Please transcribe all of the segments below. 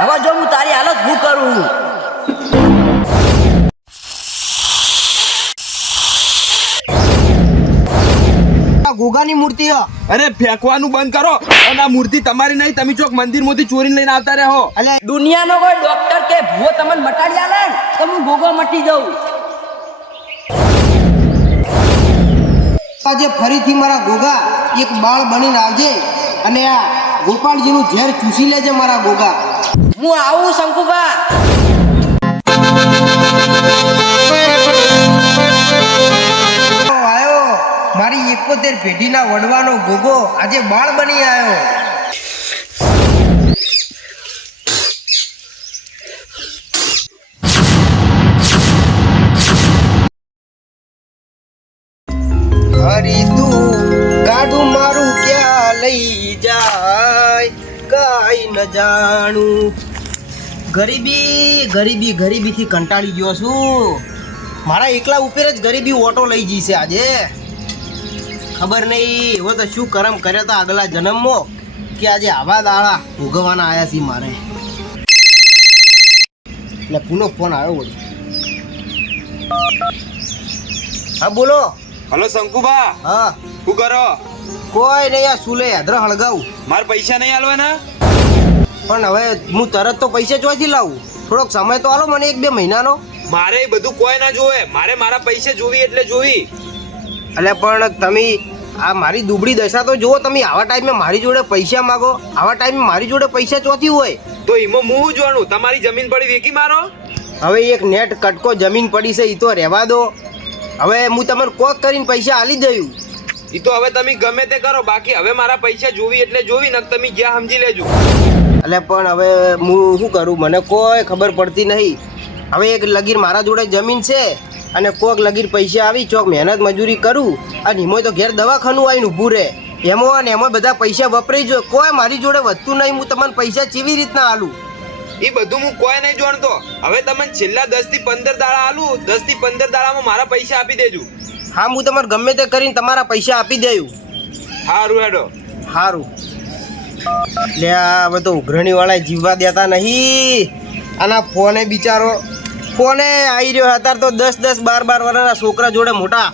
હવે જો હું તારી હાલત હું કરું. ગોગાની મૂર્તિ હ. અરે ફેંકવાનું બંધ કરો. અને આ મૂર્તિ તમારી નહીં, તમે ચોક મંદિર માંથી ચોરીને લઈને આવતા રહો. અલે દુનિયાનો કોઈ ડોક્ટર કે ભૂવો તમને મટાડી આલે ને તો હું ગોગો મટી જાઉં. આજે ફરીથી મારા ગોગા એક બાળ બનીને આવજે અને આ ગોપાલજીનું ઝેર ચૂસી લેજે મારા ગોગા. હું આવું શંકુબા. આયો મારી 71 પેઢીના વડવાનો ગોગો આજે બાળ બની આવ્યો. હરી તું ગાડું મારું ક્યાં લઈ જાય કાઈ ન જાણું. ગરીબીથી કંટાળી ગયો છું. મારા એકલા ઉપર જ ગરીબી ઓટો લઈ જઈ છે આજે. ખબર નહીં એવો તો શું કરમ કર્યો તો આગલા જન્મમાં કે આજે આવા દાડા ભોગવવાના આયા છે મારે. એટલે પુનો ફોન આવ્યો બોલો. હા બોલો. હલો શંકુબા, હા શું કરો? કોઈ નહીં આ સુલે હેદરો હળગાવું. મારે પૈસા નહીં આલવાના? પણ હવે હું તરત તો પૈસા ચોથી લાવું? થોડોક સમય તો આલો મને 1-2 મહિનાનો. મારે એ બધું કોઈ ના જોવે, મારે મારા પૈસા જોવી એટલે જોવી. એટલે પણ તમે આ મારી દુબળી દશા તો જુઓ. તમે આવા ટાઈમે મારી જોડે પૈસા માગો. આવા ટાઈમે મારી જોડે પૈસા ચોથી હોય? તો એમાં હું જોવાનું, તમારી જમીન પડી વેકી મારો. હવે એક નેટ કટકો જમીન પડી છે એ તો રહેવા દો. હવે હું તમને કોક કરીને પૈસા આલી દઉં. એ તો હવે તમે ગમે તે કરો, બાકી હવે મારા પૈસા જોવી એટલે જોવી, નક તમે જ્યાં સમજી લેજો. એટલે પણ હવે હું શું કરું, મને કોઈ ખબર પડતી નહીં. હવે એક લગીર મારા જોડે જમીન છે અને કોક લગીર પૈસા આવી ચોક મહેનત મજૂરી કરું અને એમાં તો ઘેર દવાખાનું આવીને ઊભું રહે. એમાં અને એમાં બધા પૈસા વપરાઈ જાય. કોઈ મારી જોડે વધતું નહીં. હું તમને પૈસા કેવી રીતના આલું? એ બધું હું કોઈ નહીં જાણતો. હવે તમને છેલ્લા 10 થી 15 દાડા આલું. 10 થી 15 દાડામાં મારા પૈસા આપી દેજો. હા હું તમારે ગમે તે કરીને તમારા પૈસા આપી દઉં. સારું હેડો. સારું. એટલે આ હવે તો ઉઘરણી વાળા જીવવા દેતા નહીં. આના ફોને બિચારો ફોને આવી રહ્યો. અત્યારે તો 10-10 12-12 વર્ષના છોકરા જોડે મોટા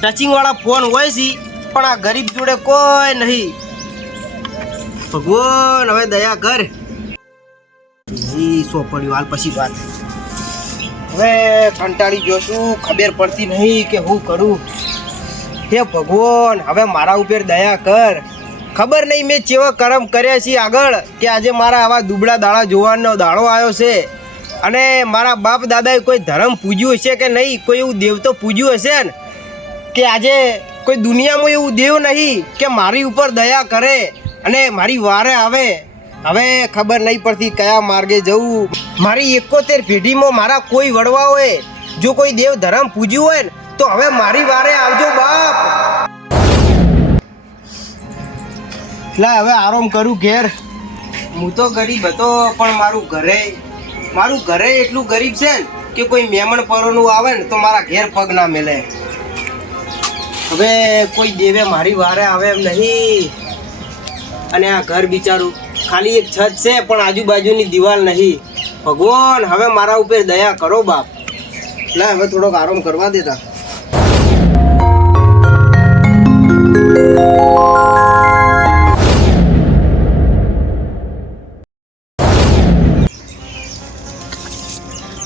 ટચિંગ વાળા ફોન હોય છે, પણ આ ગરીબ જોડે કોઈ નહીં. ભગવાન હવે દયા કર. સોપડ્યું હાલ પછી વાત. હવે કંટાળી ગયો છું. ખબર પડતી નહીં કે હું કરું. હે ભગવાન હવે મારા ઉપર દયા કર. ખબર નહીં મેં કેવા કરમ કર્યા છે આગળ કે આજે મારા આવા દુબળા દાડા જોવાનો દાડો આવ્યો છે. અને મારા બાપ દાદાએ કોઈ ધર્મ પૂજ્યું હશે કે નહીં, કોઈ એવું દેવ તો પૂજ્યું હશે ને કે આજે કોઈ દુનિયામાં એવું દેવ નહીં કે મારી ઉપર દયા કરે અને મારી વારે આવે. હવે ખબર નહીં પડતી કયા માર્ગે જવું. મારી 71 પેઢીમાં મારા કોઈ વડવાઓએ જો કોઈ દેવ ધર્મ પૂજ્યું હોય ને તો હવે મારી વારે આવજો બાપ. એટલે હવે આરામ કરું ઘેર. હું તો ગરીબ હતો પણ મારું ઘરે એટલું ગરીબ છે ને કે કોઈ મહેમાન પરોનું આવે ને તો મારા ઘેર પગ ના મેલે. હવે કોઈ દેવે મારી વારે આવે એમ નહીં. અને આ ઘર બિચારું ખાલી એક છત છે પણ આજુબાજુની દિવાલ નહીં. ભગવાન હવે મારા ઉપર દયા કરો બાપ. એટલે હવે થોડોક આરામ કરવા દેતા.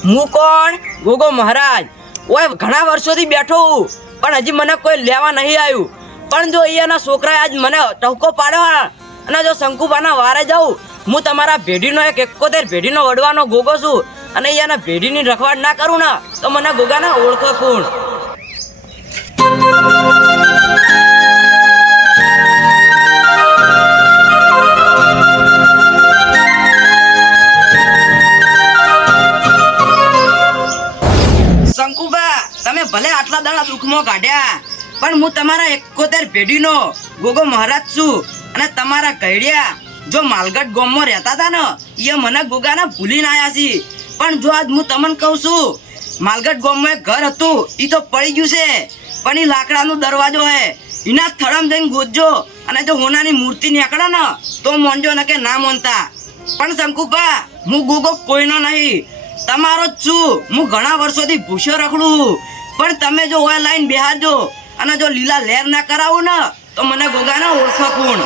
હું કોણ? ગોગો મહારાજ. ઓય ઘણા વર્ષોથી બેઠો હું પણ હજી મને કોઈ લેવા નહીં આવ્યું. પણ જો અહીંયાના છોકરાએ આજ મને ટહુકો પાડ્યો અને જો શંકુબાના વારે જાઉં, હું તમારા ભેઢીનો એક 71 પેઢીનો વડવાનો ગોગો છું અને અહીંયાના ભેઢીની રખવાડ ના કરું ને તો મને ગોગાના ઓળખો કોણ? શંકુબા તમે ભલે આટલા દાડા દુઃખમાં કાઢ્યા પણ હું તમારા 71 પેઢીનો ગોગો મહારાજ છું. અને તમારા કઈડિયા જો માલગઢ ગામમાં રહેતા હતા ને એ મને ગોગાના ભૂલીને આવ્યા છે. પણ જો આજ હું તમને કહું છું, માલગઢ ગામમાં એક ઘર હતું એ તો પડી ગયું છે, પણ એ લાકડાનો દરવાજો હે. એના થળમ જઈને ગોતજો અને જો હોનાની મૂર્તિ નીકળે ને તો મોનજો ને કે ના મોનતા. પણ શંકુભા હું ગોગો કોઈનો નહીં, તમારો જ છું. હું ઘણા વર્ષોથી ભૂસ્યો રખડું, પણ તમે જો ઓય લાઈન બેહાજો અને જો લીલા લહેર ના કરાવું ને તો મને ગોગાને ઓળખો કોણ.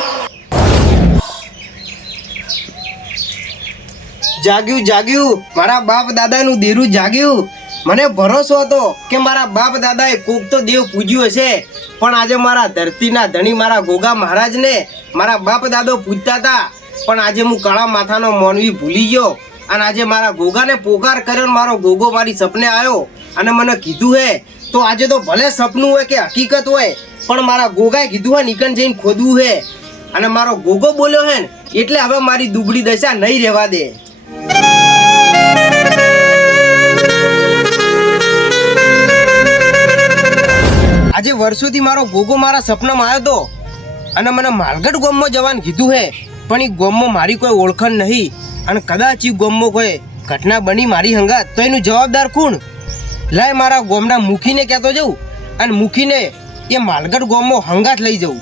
જાગ્યું જાગ્યું, મારા બાપ દાદાનું દેરું જાગ્યું. મને ભરોસો હતો કે મારા બાપ દાદાએ કોક તો દેવ પૂજ્યું હશે, પણ આજે મારા ધરતીના ધણી મારા ગોગા મહારાજને મારા બાપ દાદો પૂજતા હતા, પણ આજે હું કાળા માથાનો મોનવી ભૂલી ગયો. અને આજે મારા ગોગાને પોકાર કર્યો ને મારો ગોગો મારી સપને આવ્યો અને મને કીધું હે, તો આજે તો ભલે સપનું હોય કે હકીકત હોય, પણ મારા ગોગાએ કીધું હે નીકળ જઈને ખોદવું હે. અને મારો ગોગો બોલ્યો હે ને એટલે હવે મારી દુબળી દશા નહીં રહેવા દે. આજે વર્ષોથી મારો ગોગો મારા સપનામાં આવ્યો હતો અને મને માલગઢ ગામમાં જવાનું કીધું હે, પણ એ ગામમાં મારી કોઈ ઓળખાણ નહીં. અને કદાચ એ ગામમાં કોઈ ઘટના બની મારી હંગાત તો એનું જવાબદાર કોણ? લાય મારા ગામના મુખીને કહેતો જઉં અને મુખીને એ માલગઢ ગામમાં હંગાત લઈ જઉં.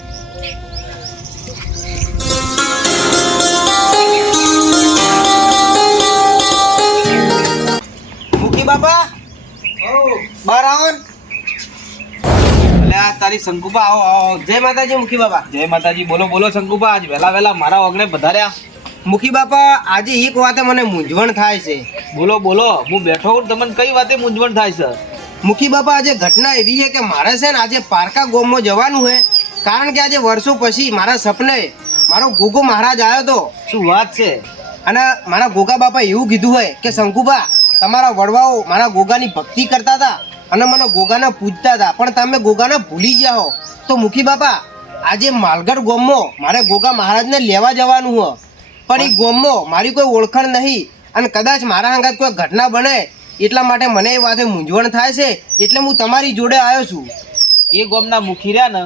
મુખી બાપા, બહાર આવો ને. અલ્યા તારી શંકુબા, આવો આવો. જય માતાજી મુખી બાપા. જય માતાજી. બોલો બોલો શંકુબા, આજ વહેલા વહેલા મારા ઓગણે પધાર્યા. મુખી બાપા, આજે એક વાતે મને મૂંઝવણ થાય છે. બોલો બોલો, હું બેઠો હું, તમને કઈ વાતે મૂંઝવણ થાય છે? મુખી બાપા, આજે ઘટના એવી છે કે મારે છે ને આજે પારકા ગામમાં જવાનું છે, કારણ કે આજે વર્ષો પછી મારા સપને મારો ગોગો મહારાજ આવ્યો હતો. શું વાત છે? અને મારા ગોગા બાપા એવું કીધું હોય કે શંકુબા, તમારા વડવાઓ મારા ગોગાની ભક્તિ કરતા હતા અને મને ગોગાને પૂજતા હતા, પણ તમે ગોગાને ભૂલી ગયા હો. તો મુખી બાપા, આજે માલગઢ ગામમાં મારે ગોગા મહારાજને લેવા જવાનું હોય, પણ એ ગામમાં મારી કોઈ ઓળખાણ નહીં અને કદાચ મારા અંગાત કોઈ ઘટના બને એટલા માટે મને એ વાતે મૂંઝવણ થાય છે, એટલે હું તમારી જોડે આવ્યો છું. એ ગોમના મુખી રહ્યા ને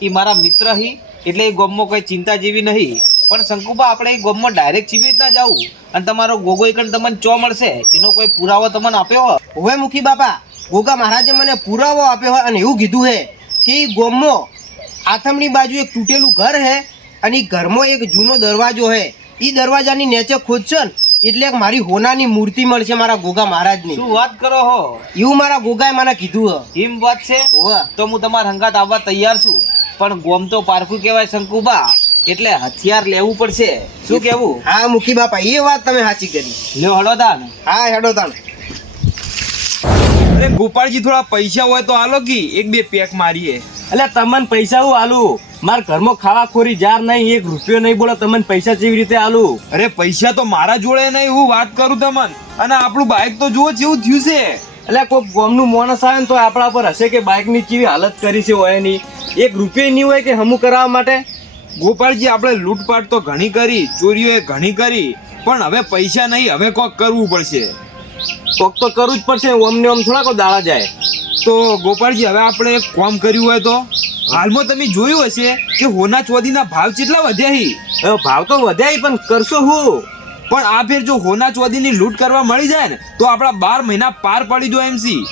એ મારા મિત્ર હી, એટલે એ ગોમમાં કોઈ ચિંતા જેવી નહીં. પણ શંકુબા, આપણે એ ગોમમાં ડાયરેક્ટ ચીવી રીતના જવું અને તમારો ગોગો એકણ તમને ચો મળશે એનો કોઈ પુરાવો તમને આપ્યો હોય? હવે મુખી બાપા, ગોગા મહારાજે મને પુરાવો આપ્યો હોય અને એવું કીધું હે કે એ ગામમાં આથમની બાજુ એક તૂટેલું ઘર હે અને એ ઘરમાં એક જૂનો દરવાજો હે. એ દરવાજાની નીચે ખોદશો ને એટલે એક મારી હોનાની મૂર્તિ મળશે મારા ગોગા મહારાજની. શું વાત કરો હો? એવું મારા ગોગાએ મને કીધું હે. એમ વાત છે? તો હું તમારા હંગાત આવવા તૈયાર છું, પણ ગોમ તો પારખું કહેવાય શંકુબા, એટલે હથિયાર લેવું પડશે. શું કેવું? હા મુખી બાપા, એ વાત તમે સાચી કરી. લ્યો હળો તાન. હા હેડો તાણ. અરે ગોપાળજી, થોડા પૈસા હોય તો હાલો કી એક બે પેક મારીએ. એટલે તમને પૈસા હું આલું? માર ઘરમાં ખાવા ખોરી જાર નહીં, એક રૂપિયો નહીં. બોલો તમને પૈસા કેવી રીતે આલું? અરે પૈસા તો મારા જોડે નહીં, હું વાત કરું તમને. અને આપણું બાઇક તો જુઓ જેવું થયું છે. એટલે કોઈ ગામનું માણસ આવે ને તો આપણા પર હશે કે બાઇકની કેવી હાલત કરી છે હોય એની. એક રૂપિયો નહીં હોય કે હમું કરાવવા માટે. ગોપાળજી, આપણે લૂંટપાટ તો ઘણી કરી, ચોરીઓ ઘણી કરી, પણ હવે પૈસા નહીં, હવે કોક કરવું પડશે. કોક તો કરવું જ પડશે, ઓમને ઓમ થોડા કોઈ દાડા જાય. તો ગોપાળજી, હવે આપણે એક કામ કર્યું હોય તો હાલમાં તમે જોયું હશે કે હોના ચોદીના ભાવ કેટલા વધ્યા હી. હવે ભાવ તો વધ્યા પણ કરશો હું? પણ આ ફેર જો હોના ચોદીની લૂંટ કરવા મળી જાય ને તો આપણા 12 મહિના પાર પડી જો એમસી.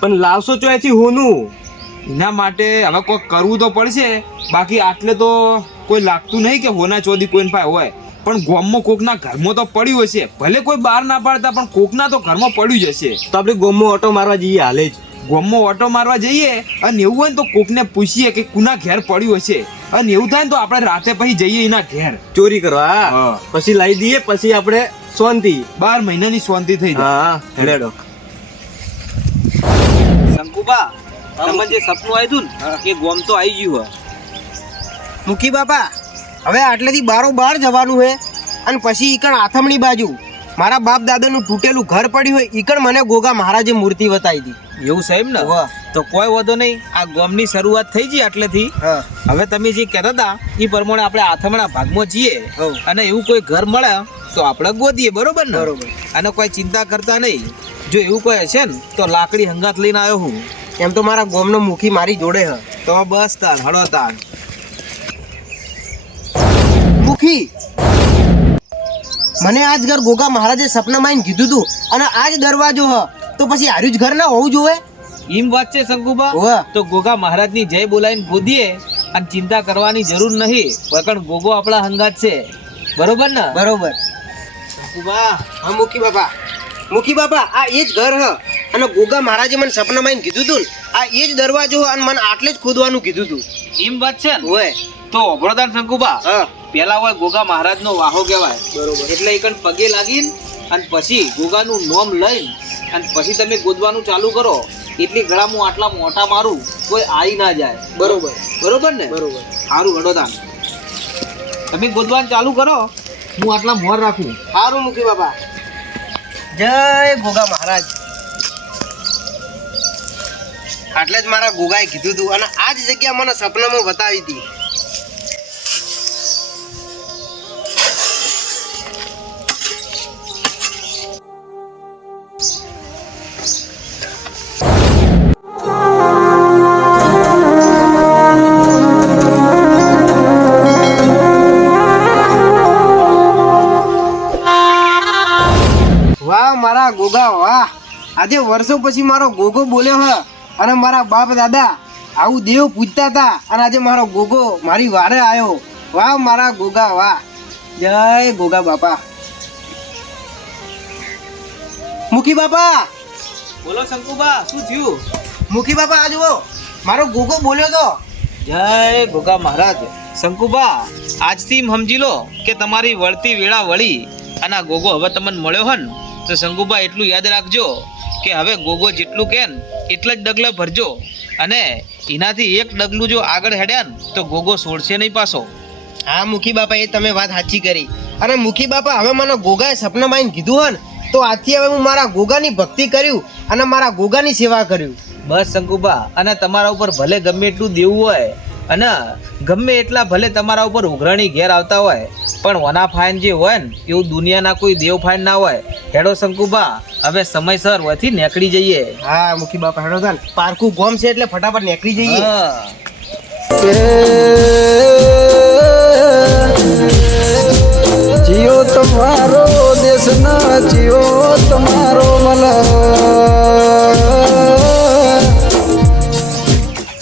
પણ લાવશો ચોથી હોનું? એના માટે હવે કોઈ કરવું તો પડશે, બાકી આટલે તો કોઈ લાગતું નહીં કે હોના ચોદી કોઈ પાસે હોય. પણ ગામમાં કોકના ઘરમાં તો પડ્યું હશે, ભલે કોઈ બહાર ના પાડતા પણ કોકના તો ઘરમાં પડ્યું જ હશે. તો આપણે ગામમાં ઓટો મારવા જઈએ હાલે જ. ગામમાં ઓટો મારવા જઈએ અને એવું હોય ને તો કોકને પૂછીએ કે કુના ઘેર પડ્યું હશે, અને એવું થાય ને તો આપણે રાતે પછી જઈએ એના ઘેર ચોરી કરવા. હા. પછી લાવી દઈએ, પછી આપણે શાંતિ. 12 મહિનાની શાંતિ થઈ જાય. હા હેડો. શંકુબા, તમને જે સપનું આવ્યું ને એ ગોમ તો આવી ગયું. મુખી બાપા, હવે આટલેથી બારોબાર જવાનું છે અને પછી ઈકણ આથમણી બાજુ મારા બાપ દાદાનું તૂટેલું ઘર પડ્યું હોય ઈકણ મને ગોગા મહારાજે મૂર્તિ બતાવી હતી. એવું સાહેબ ને? તો કોઈ વાંધો નહીં, આ ગોમની શરૂઆત થઈ ગઈ આટલેથી. હવે તમે જે કહેતા હતા એ પ્રમાણે આપણે આથમણા ભાગમાં જઈએ અને એવું કોઈ ઘર મળે તો આપણે ગોદીએ, બરોબર ને? બરોબર. અને કોઈ ચિંતા કરતા નહીં, જો એવું કોઈ હશે ને તો લાકડી હંગાત લઈને આવ્યો હું. એમ તો મારા ગોમનો મુખી મારી જોડે હ. તો બસ તાન હળો તાન. મુખી, મને આજ ઘર ગોગા મહારાજે સપનામાં આવીને કીધું તું અને આજ દરવાજો હ, તો પછી આર્યું જ ઘર ના હોવું જોવે? એમ વાત છે શંકુબા? તો ગોગા મહારાજની જય બોલાવીને ગોદીએ અને ચિંતા કરવાની જરૂર નહીં, પણ ગોગો આપણા હંગાત છે, બરોબર ને? બરોબર. શંકુબા હા મુખી બાપા આ એ જ ઘર હ અને ગોગા મહારાજે મને સપનામાં આઈને કીધું તું ને, આ એ જ દરવાજો હ અને મને આટલે જ ખોદવાનું કીધું તું. એમ વાત છે ને? ઓય તો અભરોદાન શંકુબા હા પેલા હોય ગોગા મહારાજ નો વાહો કહેવાય. બરોબર. એટલે એકન પગે લાગીને અને પછી ગોગાનું નોમ લઈને અને પછી તમે ગોદવાનું ચાલુ કરો એટલી ગળામાં આટલા મોટા મારું કોઈ આવી ના જાય. બરોબર ને? બરોબર. સારું હડોદાન તમે ગોદવાનું ચાલુ કરો, હું આટલા મોર રાખું. સારું મુખી બાપા. જય ગોગા મહારાજ. આટલે જ મારા ગોગાએ કીધું તું અને આ જ જગ્યા મને સપનામાં બતાવી હતી. વાહ મારા ગોગા વાહ, આજે વર્ષો પછી મારો ગોગો બોલ્યો હ અને મારા બાપ દાદા આવું દેવ પૂજતા હતા અને આજે મારો ગોગો મારી વારે આવ્યો. વાહ મારા ગોગા વાહ. જય ગોગા બાપા. મુખી બાપા, બોલો શંકુબા, શું થયું? મુખી બાપા આ જુઓ મારો ગોગો બોલ્યો તો. જય ગોગા મહારાજ. શંકુબા આજથી એમ સમજી લો કે તમારી વળતી વેળા વળી અને આ ગોગો હવે તમને મળ્યો હન તો શંકુબા એટલું યાદ રાખજો કે હવે ગોગો જેટલું કે એટલા જ ડગલા ભરજો અને એનાથી એક ડગલું જો આગળ હેડ્યા ને તો ગોગો છોડશે નહીં પાછો. હા મુખી બાપા એ તમે વાત સાચી કરી. અને મુખી બાપા હવે મને ગોગાએ સપનામાં આવીને કીધું હન તો આજથી હવે હું મારા ગોગાની ભક્તિ કર્યું અને મારા ગોગાની સેવા કર્યું. બસ શંકુબા, અને તમારા ઉપર ભલે ગમે એટલું દેવું હોય અને ગમે એટલા ભલે તમારા ઉપર ઉઘરાણી ઘેર આવતા હોય પણ વના ફાઈન જે હોય ને એવું દુનિયાના કોઈ દેવ ફાઈન ના હોય. હેડો શંકુબા હવે સમયસર વથી નીકળી જઈએ. હા મુખી બાપા હેડો તાન. પારકું ગોમ છે એટલે ફટાફટ નીકળી જઈએ. હા. જીઓ તમારો દેશ ના જીઓ તમારો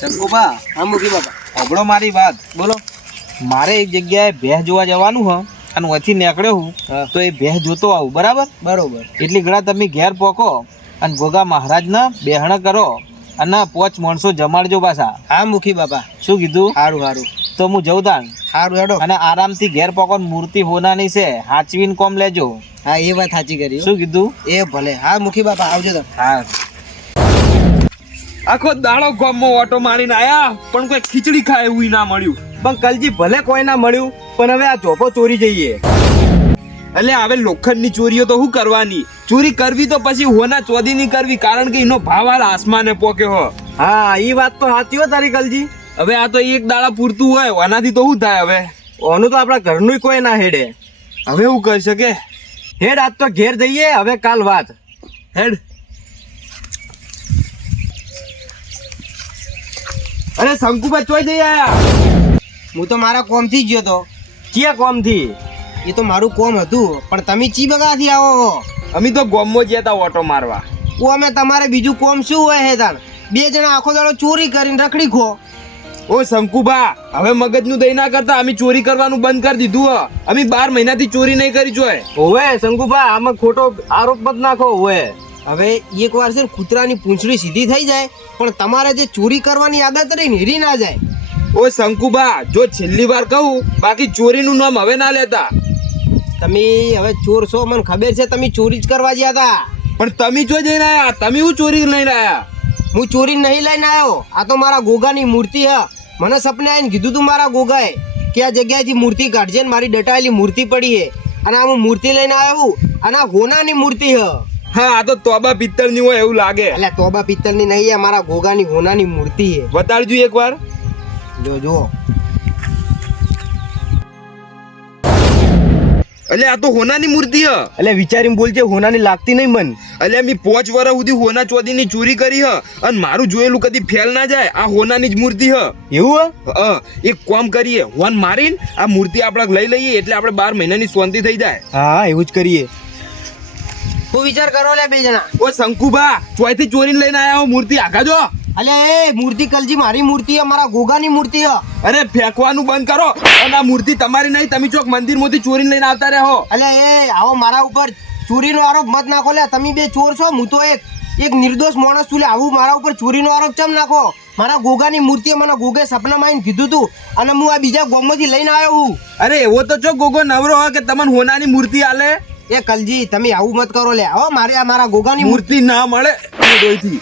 શંકુબા હા મુખી બાપા. સાંભળો મારી વાત. બોલો. મારે એક જગ્યાએ ભેંસ જોવા જવાનું હ અને વથી નીકળ્યો હું તો એ ભેંસ જોતો આવું. બરાબર? બરોબર. એટલી ઘડા તમે ઘેર પોકો અને ગોગા મહારાજને બેહણ કરો અને 5 માણસો જમાડજો પાછા. હા મુખી બાપા. શું કીધું? સારું સારું તો હું જઉં તાણ. સારું હેડો. અને આરામથી ઘેર પોકો ને મૂર્તિ હોનાની છે હાચવીને કોમ લેજો. હા એ વાત સાચી કરી. શું કીધું? એ ભલે. હા મુખી બાપા આવજો તો. હા. આખો દાડો ગામમાં ઓટો મારીને આયા પણ કોઈ ખીચડી ખાય એવું ના મળ્યું. પણ કલજી ભલે કોઈ ના મળ્યું પણ હવે આ ચોપો ચોરી જઈએ. એટલે હવે લોખંડની ચોરીઓ તો શું કરવાની? ચોરી કરવી તો પછી હોના ચોદી ની કરવી કારણ કે એનો ભાવ હાલ આસમાને પોક્યો હો. હા એ વાત તો સાચી હો તારી કલજી. હવે આ તો એક દાડા પૂરતું હોય આનાથી તો શું થાય? હવે ઓનું તો આપણા ઘરનું કોઈ ના હેડે. હવે શું કરી શકે? હેડ આજ તો ઘેર જઈએ, હવે કાલ વાત. હેડ. અરે શંકુભાઈ ચોઈ જઈ આયા? હું તો મારા કોમથી જ ગયો તો. ક્યાં કોમથી? એ તો મારું કોમ હતું પણ તમે ચી બગાથી આવો છો? અમે તો ગોમમાં ગયા તા ઓટો મારવા. ઓ અમે તમારે બીજું કોમ શું હોય હે તાણ? 2 જણા આખો દાડો ચોરી કરીને રખડી ખો. ઓ શંકુભા, હવે મગજનું દઈ ના કરતા અમે ચોરી કરવાનું બંધ કરી દીધું હ. અમે 12 મહિનાથી ચોરી નહીં કરી જોય. ઓવે શંકુભા, આમાં ખોટો આરોપ મત નાખો. ઓવે હવે એકવાર છે ને કૂતરાની પૂંછડી સીધી થઈ જાય પણ તમારે જે ચોરી કરવાની આદત રહી ને હીરી ના જાય. ઓ શંકુભા, જો છેલ્લી વાર કહું બાકી ચોરીનું નામ હવે ના લેતા. તમે હવે ચોર છો મને ખબર છે. તમે ચોરી જ કરવા ગયા હતા. પણ તમે જો જઈને આયા, તમે હું ચોરી લઈને આયા? હું ચોરી નહીં લઈને આવ્યો. આ તો મારા ગોગાની મૂર્તિ હ. મને સપને આવીને કીધું તું મારા ગોગાએ કે આ જગ્યાએથી મૂર્તિ કાઢજે ને મારી દટાયેલી મૂર્તિ પડી હે અને આ હું મૂર્તિ લઈને આવ્યો અને આ હોનાની મૂર્તિ હ. હા, આ તો તોબા પિત્તળની હોય એવું લાગે. એટલે તોબા પિત્તળની નહીં, આ મારા ગોગાની હોનાની મૂર્તિ હે. બતાડજો એકવાર. જો એટલે આ તો હોનાની મૂર્તિ હ. એટલે વિચારીને બોલજે, હોનાની લાગતી નહીં મન. એટલે અમે 5 વર્ષ સુધી હોના ચોદીની ચોરી કરી હ અને મારું જોયેલું કદી ફેલ ના જાય. આ હોનાની જ મૂર્તિ હ. એવું હ, એક કામ કરીએ, હોન મારીને આ મૂર્તિ આપણે લઈ લઈએ એટલે આપણે 12 મહિનાની શાંતિ થઈ જાય. હા એવું જ કરીએ. તું વિચાર કરો લે 2 જણા. ઓ શંકુભા, ચોયથી ચોરીને લઈને આયા હો મૂર્તિ. આગા જો. અલ્યા એ મૂર્તિ કલજી મારી મૂર્તિ હે, મારા ગોગાની મૂર્તિ હે. અરે ફેંકવાનું બંધ કરો. અને આ મૂર્તિ તમારી નહીં, તમે ચોક મંદિરમાંથી ચોરીને લઈને આવતા રહો. અલ્યા એ આવો મારા ઉપર ચોરીનો આરોપ મત નાખો લે. તમે બે ચોર છો, હું તો એક નિર્દોષ માણસ છું લે. આવું મારા ઉપર ચોરીનો આરોપ ચમ નાખો? મારા ગોગાની મૂર્તિ મને ગોગે સપનામાં આવીને કીધું તું અને હું આ બીજા ગામમાંથી લઈને આવ્યો હું. અરે એવો તો જો ગોગો નવરો હોય કે તમને હોનાની મૂર્તિ આલે. એ કલજી તમે આવું મત કરો લે. હો મારે આ મારા ગોગાની મૂર્તિ મૂર્તિ ના મળે ડોયથી.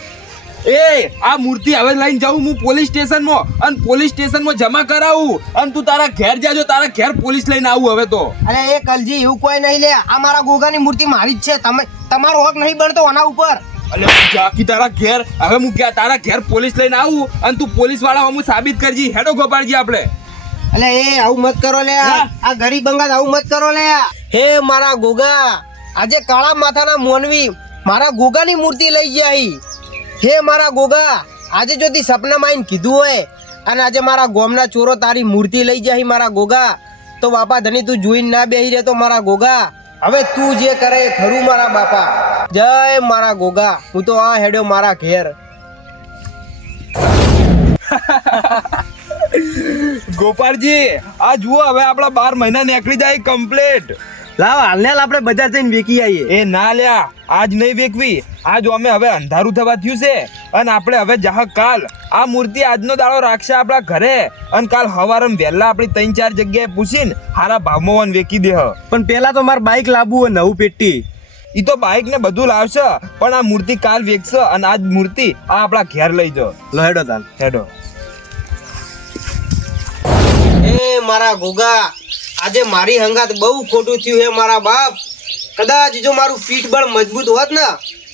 એ આ મૂર્તિ હવે લઈને જાઉં હું પોલીસ સ્ટેશનમાં, અને પોલીસ સ્ટેશનમાં જમા કરાવું, અને તું તારા ઘેર જાજો. તારા ઘેર પોલીસ લઈને આવું હવે તો. અરે એ કલજી એવું કોઈ નહીં લે. આ મારા ગોગાની મૂર્તિ મારી જ છે. તમે તમારો હક નહીં બનતો આના ઉપર. અલે જાકી તારા ઘેર હવે હું ક્યાં તારા ઘેર પોલીસ લઈને આવું, અને તું પોલીસ વાળા હું સાબિત કરજી. હેડો ગોપાળજી આપણે. અલે એ આવું મત કરો લે. આ ગરીબ બંગાળ આવું મત કરો લે. હે મારા ગોગા, આજે કાળા માથાના મોનવી મારા ગોગાની મૂર્તિ લઈ જાય. હે મારા ગોગા, આજે જો તી સપનામાં આવીને કીધું હોય અને આજે મારા ગોમના ચોરો તારી મૂર્તિ લઈ જાય મારા ગોગા, તો બાપા ધની તું જોઈને ના બેહી રહેતો મારા ગોગા. હવે તું જે કરે એ ખરું મારા બાપા. જય મારા ગોગા. હું તો આ હેડ્યો મારા ઘેર. ગોપાળજી આ જુઓ, હવે આપણા 12 મહિના નીકળી જાય કમ્પ્લીટ. લાવ હાલને આપણે બજાર જઈને વેચી આવીએ. એ ના લ્યા, આજ નહીં વેચવી. આજ અમે હવે અંધારું થવા થયું છે, અને આપણે હવે જાહ કાલ આ મૂર્તિ આજનો દાડો રાખશે આપણા ઘરે, અને કાલ હવારમ વહેલા આપણી 3-4 જગ્યાએ પૂછીને હારા ભાવમાં વેચી દે. પણ પેલા તો મારે બાઇક લાવવું હોય, નવું પેટી. ઈ તો બાઇક ને બધું લાવશે, પણ આ મૂર્તિ કાલ વેચશે, અને આજ મૂર્તિ આ આપણા ઘેર લઈ જાઓ. લો હેડો તાલ. હેડો. એ મારા ગોગા, આજે મારી હંગાત બહુ ખોટું થયું હે મારા બાપ. કદાચ જો મારું પીઠ બળ મજબૂત હોત ને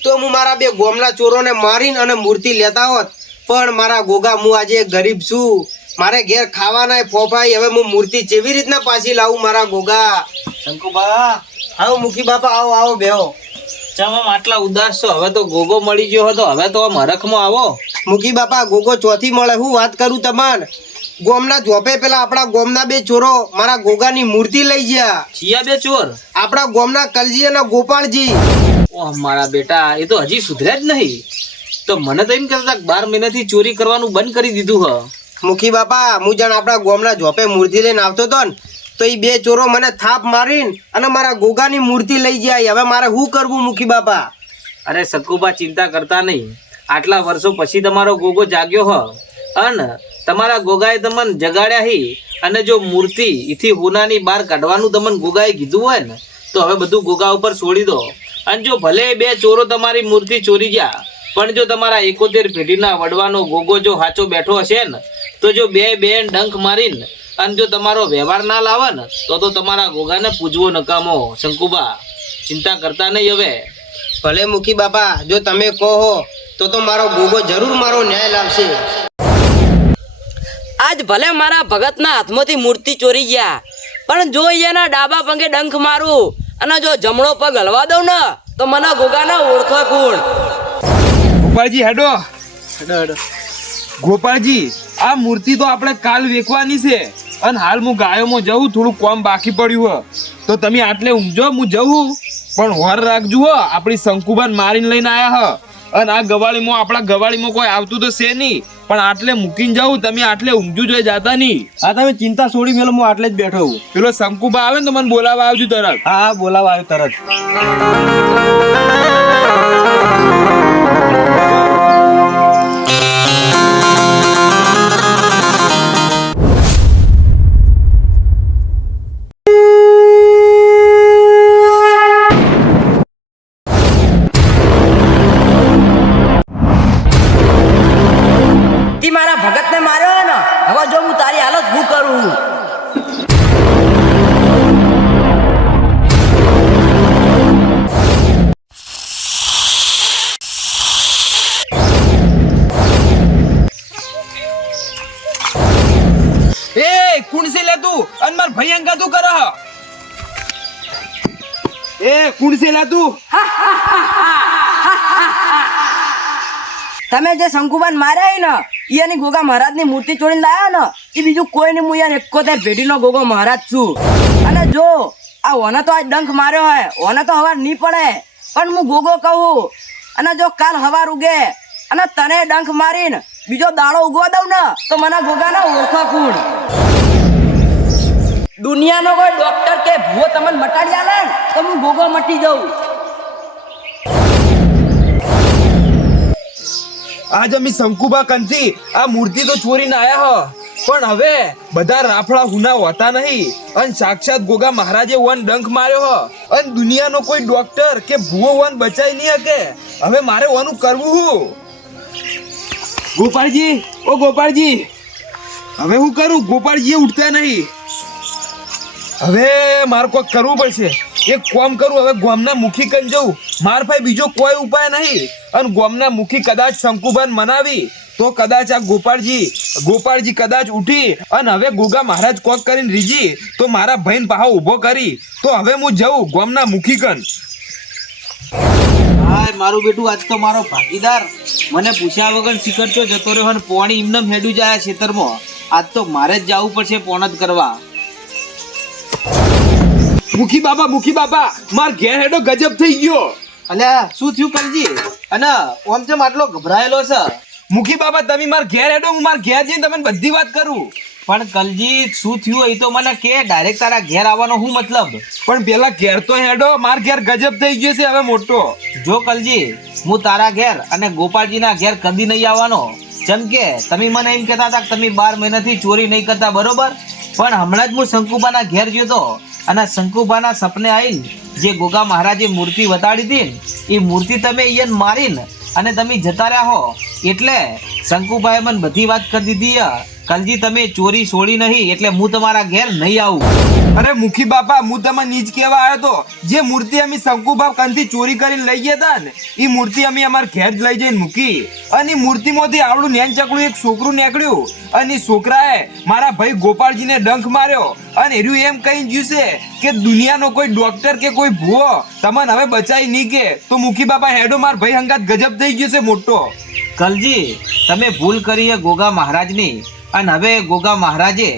તો હું મારા બે ગોમના ચોરોને મારીને અને મૂર્તિ લેતા હોત. પણ મારા ગોગા, હું આજે ગરીબ છું. મારે ઘેર ખાવાના ફોફાઈ. હવે હું મૂર્તિ કેવી રીતના પાછી લાવું મારા ગોગા? શંકુબા, આવો મુખી બાપા, આવો આવો બેહો. ચમ આમ આટલા ઉદાસ છો? હવે તો ગોગો મળી ગયો હતો, હવે તો આમ હરખમાં આવો. મુખી બાપા, ગોગો ચોથી મળે. હું વાત કરું તમને. ગોમના જોપે પેલા આપણા ગોમના બે ચોરો મારા ગોગાની મૂર્તિ લઈ ગયા. ચિયા બે ચોર? આપણા ગોમના કલજી અને ગોપાળજી. ઓહ મારા બેટા, એ તો હજી સુધર્યા જ નહીં. તો મને તો એમ કહેતા 12 મહિનાથી ચોરી કરવાનું બંધ કરી દીધું હ. મુખી બાપા, હું જાણ આપણા ગોમના જોપે મૂર્તિ લઈને આવતો હતો ને, તો એ બે ચોરો મને થાપ મારીને અને મારા ગોગાની મૂર્તિ લઈ જાય. હવે મારે શું કરવું મુખી બાપા? અરે સકુબા, ચિંતા કરતા નહીં. આટલા વર્ષો પછી તમારો ગોગો જાગ્યો હ, અને તમારા ગોગાએ તમને જગાડ્યા હી. અને જો મૂર્તિ ઈથી હોનાની બહાર કાઢવાનું તમને ગોગાએ કીધું હોય ને, તો હવે બધું ગોગા ઉપર છોડી દો. અને જો ભલે બે ચોરો તમારી મૂર્તિ ચોરી ગયા, પણ જો તમારા 71 પેઢીના વડવાનો ગોગો જો સાચો બેઠો હશે ને, તો જો બે ડંખ મારીને અને જો તમારો વ્યવહાર ના લાવે ને, તો તમારા ગોગાને પૂજવો નકામો. શંકુબા, ચિંતા કરતા નહીં હવે. ભલે મુખી બાપા, જો તમે કહો તો મારો ગોગો જરૂર મારો ન્યાય લાવશે. આજ ભલે મારા ભગતના હાથમાંથી મૂર્તિ ચોરી ગયા, પણ જો એના ડાબા પગે ડંખ મારું અને જો જમણો પગ હલવા દઉં ને, તો મને ગોગાને ઓળખો કોણ. ગોપાળજી હેડો. ગોપાળજી, આ મૂર્તિ તો આપણે કાલ વેચવાની છે, અને હાલ હું ગાયોમાં જઉં, થોડું કામ બાકી પડ્યું હો. તો તમે આટલે ઊંઘજો, હું જઉં. પણ હોર રાખજો હો, આપણી શંકુબાન મારીને લઈને આયા હ. અને આ ગવાળીમાં, આપણા ગવાળીમાં કોઈ આવતું તો છે નહીં, પણ આટલે મૂકીને જાઉં. તમે આટલે ઊંઘજો જોઈ જાતા નહીં. હા તમે ચિંતા છોડી મેલો, હું આટલે જ બેઠો હું. પેલો શંકુબા આવે ને તો મને બોલાવા આવજો તરત. હા હા, બોલાવા આવ્યો તરત. તી મારા ભગતને માર્યો ને, હવે જો હું તારી હાલત શું કરું. એ કુણ છે લે તું? અને માર ભાઈ અંગા તું કર. એ કુણ છે લે તું? તમે જે શંકુબાન માર્યા ને, એની ગોગા મહારાજની મૂર્તિ ચોરીને લાયા ને, એ બીજું કોઈ નહીં, હું યાર 71 પેઢીનો ગોગો મહારાજ છું. અને જો આ ઓને તો આજ ડંખ માર્યો હોય, ઓને તો હવાર નહીં પડે, પણ હું ગોગો કહું. અને જો કાલ હવાર ઉગે અને તને ડંખ મારીને બીજો દાડો ઉગવા દઉં ને તો મને ગોગાના ઓળખા કુણ. દુનિયાનો કોઈ ડોક્ટર કે ભૂવો તમને મટાડી આલે ને તો હું ગોગો મટી જાઉં. આજ અમે શંકુબા કંથી આ મૂર્તિ તો ચોરીને આયા હ, પણ હવે બધા રાફડા હુના હોતા નહીં અને સાક્ષાત ગોગા મહારાજે વન ડંખ માર્યો હ અને દુનિયાનો કોઈ ડોક્ટર કે ભૂવો વન બચાઈ નહીં શકે. હવે મારે ઓનું કરવું હું. ગોપાળજી, ઓ ગોપાળજી, હવે હું કરું? ગોપાળજી ઉઠતા નહીં. હવે મારે કોઈ કરવું પડશે. એક કામ કરું, હવે ગામના મુખી કન જવું. માર ભાઈ બીજો કોઈ ઉપાય નહીં અને ગામના મુખી કદાચ શંકુબાન મનાવી તો કદાચ આ ગોપાળજી કદાચ ઉઠી અને હવે ગોગા મહારાજ કોક કરીને રીજી તો મારા ભાઈને પાહો ઊભો કરી તો હવે હું જઉં ગામના મુખી કન. હાય મારું બેટું, આજ તો મારો ભાગીદાર મને પૂછ્યા વગર શિખરચો જતો રહ્યો અને પોણી એમનેમ હેડું જાય ખેતરમાં. આજ તો મારે જ જવું પડશે પોણત કરવા. મુખી બાપા, માર ઘેર હેડો ગજબ થઈ ગયો. અલ્યા શું થયું કલજી? અને ઓમ જેમ આટલો ગભરાયેલો છે? મુખી બાપા, તમે માર ઘેર હેડો, હું માર ઘેર જઈને તમને બધી વાત કરું. પણ કલજી શું થયું એ તો મને કે. ડાયરેક્ટ તારા ઘેર આવવાનો શું મતલબ? પણ પેલા ઘેર તો હેડો, માર ઘેર ગજબ થઈ ગયો છે હવે મોટો. જો કલજી, હું તારા ઘેર અને ગોપાળજીના ઘેર કદી નહીં આવવાનો. જેમ કે તમે મને એમ કહેતા હતા કે તમે 12 મહિનાથી ચોરી નહીં કરતા, બરોબર? પણ હમણાં જ હું શંકુબાના ઘેર ગયો હતો અને શંકુબાના સપને આવીને જે ગોગા મહારાજે મૂર્તિ બતાડી હતી ને એ મૂર્તિ તમે અહીંયા મારીને અને તમે જતા રહ્યા હો. એટલે શંકુભાઈએ મને બધી વાત કરી દીધી. કલજી તમે ચોરી છોડી નહીં એટલે હું તમારા ઘેર નહીં આવું. અરે મુખી બાપા, હું તમને નીચ કહેવા આવ્યો તો. જે મૂર્તિ અમે શંકુબા કંથી ચોરી કરીને લઈ ગયા હતા ને એ મૂર્તિ અમે અમારા ઘેર જ લઈ જઈને મૂકી અને એ મૂર્તિમાંથી આવડું નેન ચકડું એક છોકરું નીકળ્યું અને એ છોકરાએ મારા ભાઈ ગોપાળજીને ડંખ માર્યો અને એર્યું એમ કહી ગયું છે કે દુનિયાનો કોઈ ડોક્ટર કે કોઈ ભૂવો તમને હવે બચાઈ નહીં કે. તો મુખી બાપા હેડો, માર ભાઈ હંગાત ગજબ થઈ ગયો છે મોટો. કલજી તમે ભૂલ કરી છે ગોગા મહારાજની. અને હવે ગોગા મહારાજે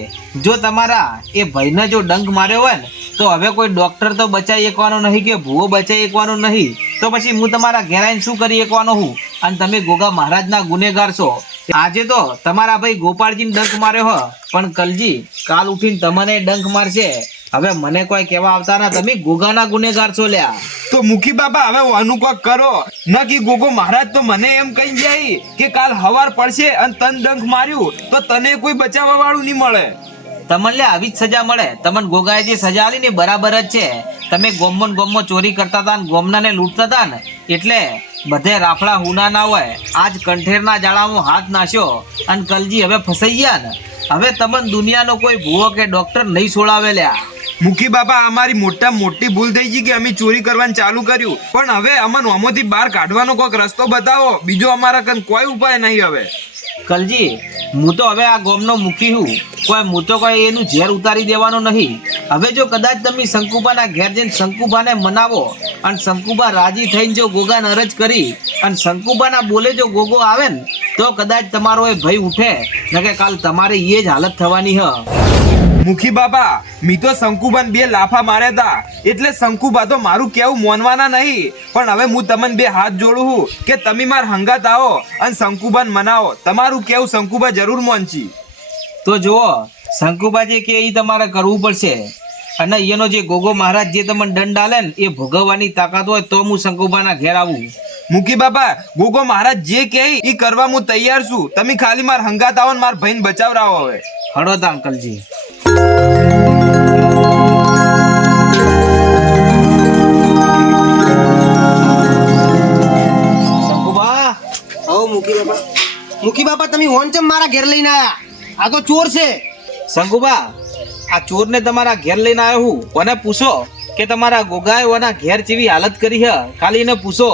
જો તમારા એ ભાઈને જો ડંખ માર્યો હોય ને તો હવે કોઈ ડોક્ટર તો બચાવી શકવાનો નહીં કે ભૂવો બચાવી શકવાનો નહીં. તો પછી હું તમારા ઘેર આવીને શું કરી શકવાનો હું? અને તમે ગોગા મહારાજના ગુનેગાર છો. આજે તો તમારા ભાઈ ગોપાળજીને ડંખ માર્યો હ, પણ કલજી કાલ ઉઠીને તમને ડંખ મારશે. હવે મને કોઈ કહેવા આવતા ના, તમે ગોગાના ગુનેગાર છો લ્યા. તો મુખી બાપા હવે આનું કોક કરો. નકી ગોગો મહારાજ તો મને એમ કહી જાય કે કાલ હવાર પડશે અને તન ડંખ માર્યું તો તને કોઈ બચાવવા વાળું નહીં મળે. તમને આવી જ સજા મળે. તમને ગોગાએ જે સજા આલી ને બરાબર જ છે. તમે ગોમમાં ચોરી કરતા હતા ને ગોમનાને લૂંટતા હતા ને એટલે બધે રાફડા હુના ના હોય. આજ કંઠેરના જાળામાં હાથ નાખ્યો અને કલજી હવે ફસાઈ ગયા ને. હવે તમને દુનિયાનો કોઈ ભૂવો કે ડોક્ટર નહીં છોડાવે લ્યા. મુખી બાપા, અમારી મોટી ભૂલ થઈ ગઈ કે અમે ચોરી કરવાનું ચાલુ કર્યું, પણ હવે અમને આમાંથી બહાર કાઢવાનો કોઈક રસ્તો બતાવો. બીજો અમારા કન કોઈ ઉપાય નહીં. હવે કલજી હું તો હવે આ ગોમનો મુખી હું. હું તો કોઈ એનું ઝેર ઉતારી દેવાનો નહીં. હવે જો કદાચ તમે શંકુબાના ઘેર જઈને શંકુબાને મનાવો અને શંકુબા રાજી થઈને જો ગોગાને અરજ કરી અને શંકુબાના બોલે જો ગોગો આવે ને તો કદાચ તમારો એ ભય ઉઠે ને કે કાલ તમારે એ જ હાલત થવાની હ. મુખી બાપા, મી તો શંકુબાન 2 લાફા માર્યા હતા એટલે શંકુબા તો મારું કેવું માનવાના નહીં. પણ હવે હું તમને 2 હાથ જોડું છું કે તમે માર હંગાત આવો અને શંકુબાન મનાવો. તમારું કેવું શંકુબા જરૂર માનશી. તો જુઓ, શંકુબા જે કે એ તમારે કરવું પડશે. અને એનો જે ગોગો મહારાજ જે તમને દંડ આલે ને એ ભોગવવાની તાકાત હોય તો હું શંકુબાના ઘેર આવું. મુખી બાપા, ગોગો મહારાજ જે કહે એ કરવા હું તૈયાર છું. તમે ખાલી માર હંગાત આવો ને માર ભાઈને બચાવરાવો. હવે હળો તા અંકલજી. શંકુબા, મુખી બાપા તમે હોન ચમ મારા ઘેર લઈને આયા? આ તો ચોર છે. શંકુબા, આ ચોરને તમારા ઘેર લઈને આવ્યો હું. કોને પૂછો કે તમારા ગોગાએ ઓના ઘેર જેવી હાલત કરી છે. ખાલી એને પૂછો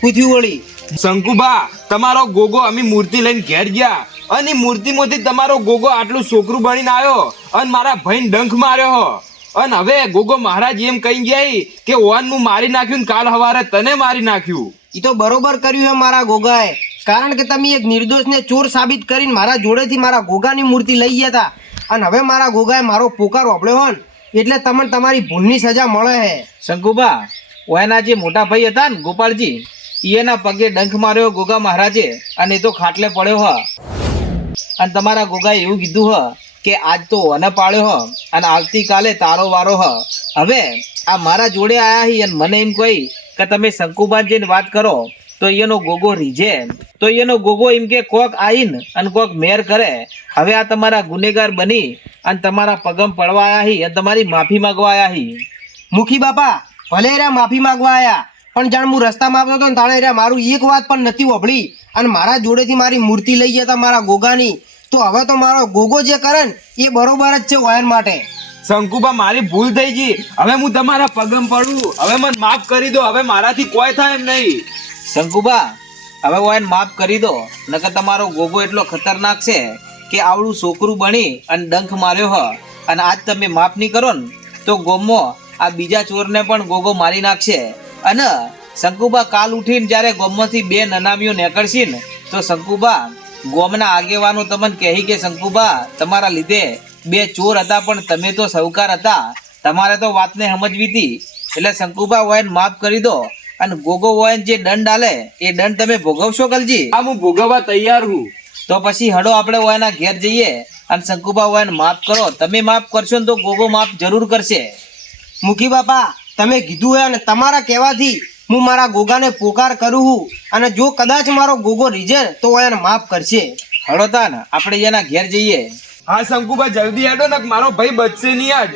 શું થયું વળી. શંકુબા, તમારો ગોગો અમે મૂર્તિ લઈને ઘેર ગયા અને મૂર્તિમાંથી તમારો ગોગો આટલું છોકરું બનીને આવ્યો અને મારા ભાઈને ડંખ માર્યો. અને હવે ગોગો મહારાજ એમ કહી ગયા કે ઓવાનું મારી નાખ્યું ને કાલ સવારે તને મારી નાખ્યું. એ તો બરોબર કર્યું છે મારા ગોગાએ, કારણ કે તમે એક નિર્દોષને ચોર સાબિત કરીને મારા જોડેથી મારા ગોગાની મૂર્તિ લઈ ગયા હતા અને હવે મારા ગોગાએ મારો પોકાર ઓપડ્યો હોય એટલે તમને તમારી ભૂલની સજા મળે છે. શંકુબા, ઓયના જે મોટા ભાઈ હતા ને ગોપાળજી એના પગે ડંખ માર્યો ગોગા મહારાજે અને એ તો ખાટલે પડ્યો હ. અને તમારા ગોગાએ એવું કીધું હ કે આજ તો વને પાડ્યો હ અને આવતીકાલે તારો વારો હ. હવે આ મારા જોડે આયા હી અને મને એમ કહી કે તમે શંકુબાન જઈને વાત કરો તો એનો ગોગો રીઝે, તો એનો ગોગો એમ કે કોક આઈન અને કોક મેર કરે. હવે આ તમારા ગુનેગાર બની અને તમારા પગમ પડવા આયા હી અને તમારી માફી માંગવા આયા હી. મુખી બાપા ભલે રે માફી માંગવા આયા, પણ જાણ હું રસ્તામાં આવતો હતો ને તાણે રે મારું એક વાત પણ નથી વભળી અને મારા જોડેથી મારી મૂર્તિ લઈ ગયા હતા મારા ગોગાની. તો હવે તો મારો ગોગો જે કરે ને એ બરોબર જ છે વાયન માટે. શંકુબા મારી ભૂલ થઈ ગઈ, હવે હું તમારા પગમ પડું, હવે મને માફ કરી દો, હવે મારાથી કોઈ થાય એમ નહીં. શંકુબા હવે વાયન માફ કરી દો, નકર તમારો ગોગો એટલો ખતરનાક છે કે આવડું છોકરું બની અને ડંખ માર્યો હ અને આજ તમે માફ નહીં કરો ને તો ગોમો આ બીજા ચોરને પણ ગોગો મારી નાખશે. અને શંકુબા કાલ ઉઠીને જ્યારે ગોમમાંથી બે નનામીઓ નીકળશે ને તો શંકુબા ગોમના આગેવાનો તમને કહી કે શંકુબા તમારા લીધે બે ચોર હતા પણ તમે તો સહકાર હતા, તમારે તો વાતને સમજવી હતી. એટલે શંકુબા વાયન માફ કરી દો અને ગોગો વાયન જે દંડ આલે એ દંડ તમે ભોગવશો કલજી? હા હું ભોગવવા તૈયાર હું. તો પછી હડો આપણે વાયના ઘેર જઈએ અને શંકુબા વાયન માફ કરો. તમે માફ કરશો ને તો ગોગો માફ જરૂર કરશે. મુખી બાપા તમે કીધું હોય અને તમારા કહેવાથી હું મારા ગોગાને પોકાર કરું છું અને જો કદાચ મારો ગોગો રીઝે તો એને માફ કરશે. હડો તાન આપણે એના ઘેર જઈએ. હા શંકુબા જલ્દી હેડો ને મારો ભાઈ બચશે નહીં આજ.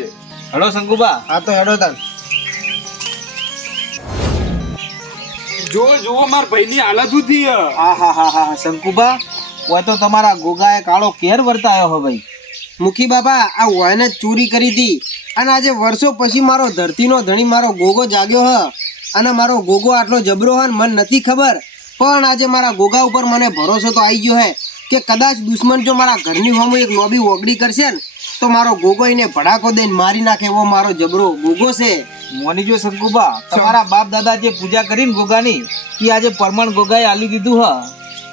હડો શંકુબા. હા તો હેડો તાન. જો માર ભાઈની હાલત શું થઈ હે? હા શંકુબા ઓય તો તમારા ગોગાએ કાળો કેર વર્તાયો હો ભાઈ. મુખી બાપા આ વાયને જ ચોરી કરી હતી અને આજે વર્ષો પછી મારો ધરતીનો ધણી મારો ગોગો જાગ્યો હ અને મારો ગોગો આટલો જબરો હ ને મને નથી ખબર, પણ આજે મારા ગોગા ઉપર મને ભરોસો તો આવી ગયો હે કે કદાચ દુશ્મન જો મારા ઘરની હોમો એક લોબી ઓગડી કરશે ને તો મારો ગોગો એને ભડાકો દઈને મારી નાખે એવો મારો જબરો ગોગો છે. મોની જો શંકુબા તમારા બાપ દાદા જે પૂજા કરીને ગોગાની એ આજે પરમણ ગોગાએ આલી દીધું હ.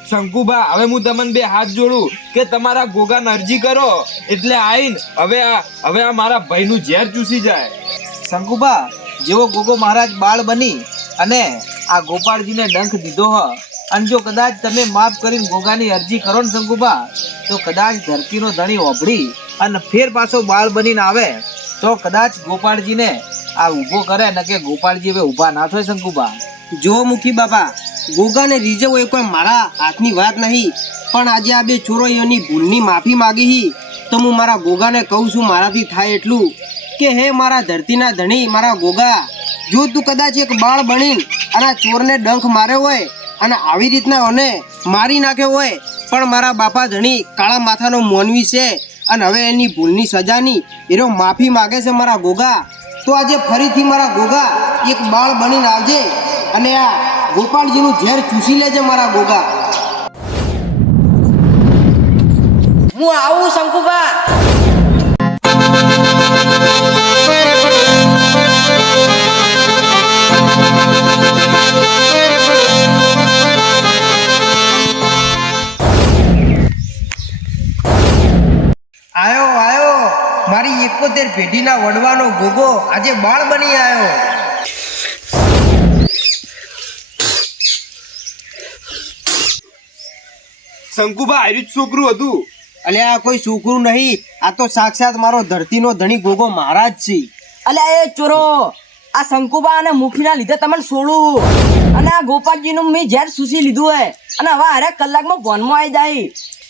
શંકુબા હવે હું તમને બે હાથ જોડું કે તમારા ગોગાને અરજી કરો એટલે આઈન હવે આ મારા ભાઈનું ઝેર ચૂસી જાય. શંકુબા જેવો ગોગો મહારાજ બાળ બની અને આ ગોપાળજીને ડંખ દીધો હ અને જો કદાચ તમે માફ કરીને ગોગાની અરજી કરો ને શંકુબા તો કદાચ ધરતીનો ધણી ઓભળી અને ફેર પાછો બાળ બનીને આવે તો કદાચ ગોપાળજીને આ ઊભો કરે ને કે ગોપાળજી હવે ઊભા ના થાય શંકુબા. જો મુખી બાપા ગોગાને રીઝવ એ કોઈ મારા હાથની વાત નહીં, પણ આજે આ બે ચોરોઈઓની ભૂલની માફી માગી હી તો હું મારા ગોગાને કહું છું મારાથી થાય એટલું કે હે મારા ધરતીના ધણી મારા ગોગા, જો તું કદાચ એક બાળ બની અને આ ચોરને ડંખ માર્યો હોય અને આવી રીતના મને મારી નાખ્યો હોય, પણ મારા બાપા ધણી કાળા માથાનો મોનવી છે અને હવે એની ભૂલની સજાની એનો માફી માગે છે મારા ગોગા, તો આજે ફરીથી મારા ગોગા એક બાળ બનીને આવજે અને આ ગોપાળજીનું ઝેર ચૂસી લેજે મારા ગોગા. હું આવું શંકુબા. આયો મારી 71 પેઢીના વડવાનો ગોગો આજે બાળ બની આવ્યો. શંકુબા આર્યું જ છોકરું હતું. અલ્યા આ કોઈ છોકરું નહીં, આ તો સાક્ષાત મારો ધરતીનો ધણી ગોગો મહારાજ છે. અલ્યા એ ચોરો, આ શંકુબા અને મુખીના લીધે તમને છોડું અને આ ગોપાલજીનું મેં ઝેર સૂસી લીધું હે અને હવે હરેક કલાકમાં ભોનમાં આવી જાય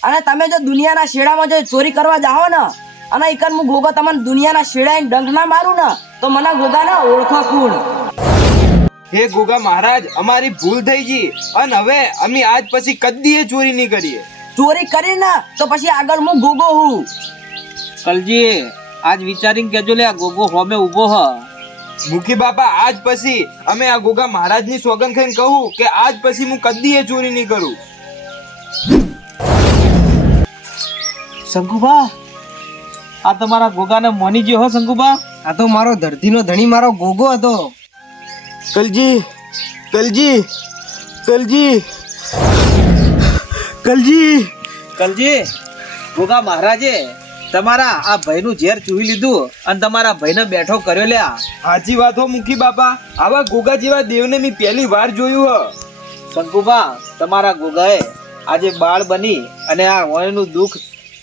અને તમે જો દુનિયાના શેડામાં જો ચોરી કરવા જાઓ ને અને એકર હું ગોગો તમને દુનિયાના શેડાઈને ડંખ ના મારું ને તો મને ગોગાને ઓળખો કોણ. હે ગોગા મહારાજ અમારી ભૂલ થઈ ગઈ અને હવે અમે આજ પછી કદીએ ચોરી નહીં કરીએ. ચોરી કરી ને તો પછી આગળ હું ગોગો હું. કલજી આજ વિચારીને કેજો લે આ ગોગો હોમે ઊભો હ. મુખી બાપા આજ પછી અમે આ ગોગા મહારાજની સોગંદ ખાઈને કહું કે આજ પછી હું કદીએ ચોરી નહીં કરું. શંકુબા આ તમારા ગોગાને મોની ગયો હો શંકુબા. આ તો મારો ધરતીનો ધણી મારો ગોગો હતો. કલજી કલજી કલજી કલજી કલજી ગોગા મહારાજે તમારા આ ભાઈનું ઝેર ચૂહી લીધું અને તમારા ભાઈને બેઠો કર્યો લ્યા. સાચી વાત હો મુખી બાપા, આવા ગોગા જેવા દેવને મેં પહેલી વાર જોયું હ. શંકુબા તમારા ગોગાએ આજે બાળ બની અને આ વયનું દુઃખ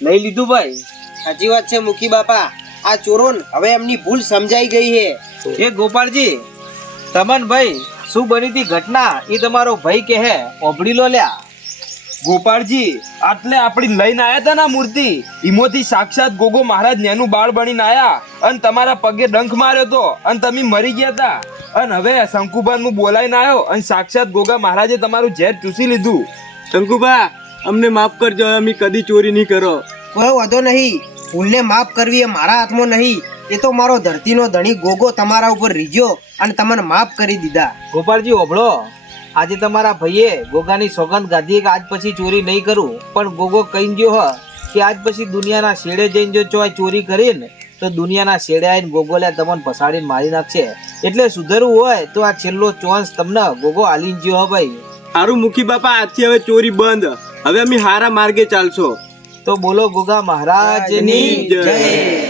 લઈ લીધું ભાઈ. સાચી વાત છે મુખી બાપા, આ ચોરોન હવે એમની ભૂલ સમજાઈ ગઈ છે. એ ગોપાળજી તમન ભાઈ શું બની હતી ઘટના એ તમારો ભાઈ કે હે ઓભળી લો લ્યા. ગોપાળજી આટલે આપણી લઈને આયા તા ના મૂર્તિ ઈમોથી સાક્ષાત ગોગો મહારાજ નેનું બાળ બનીને આયા અને તમારા પગે ડંખ માર્યો તો અને તમે મરી ગયા તા અને હવે શંકુબાન હું બોલાઈને આવ્યો અને સાક્ષાત ગોગા મહારાજે તમારું ઝેર ચૂસી લીધું. શંકુબા અમને માફ કરજો, અમે કદી ચોરી નહીં કરો. કોઈ વાંધો નહીં, ભૂલને માફ કરવી એ મારા હાથમાં નહીં, એ તો મારો ધરતીનો ધણી ગોગો તમારા ઉપર રીઝ્યો અને તમને માફ કરી દીધા. ગોપાળજી ઓભળો, આજે તમારા ભાઈએ ગોગાની સોગંદ ગાધી કે આજ પછી ચોરી નહીં કરું, પણ ગોગો કહી ગયો હ કે આજ પછી દુનિયાના શેડે જઈને જો ચોય ચોરી કરીને તો દુનિયાના શેડે આવીને ગોગોલે તમને પસાડીને મારી નાખશે. એટલે સુધરવું હોય તો આ છેલ્લો ચાન્સ તમને ગોગો આલીને ગયો હ ભાઈ. સારું મુખી બાપા, આજથી હવે ચોરી બંધ, હવે અમે હારા માર્ગે ચાલશો. તો બોલો ગોગા મહારાજની જય.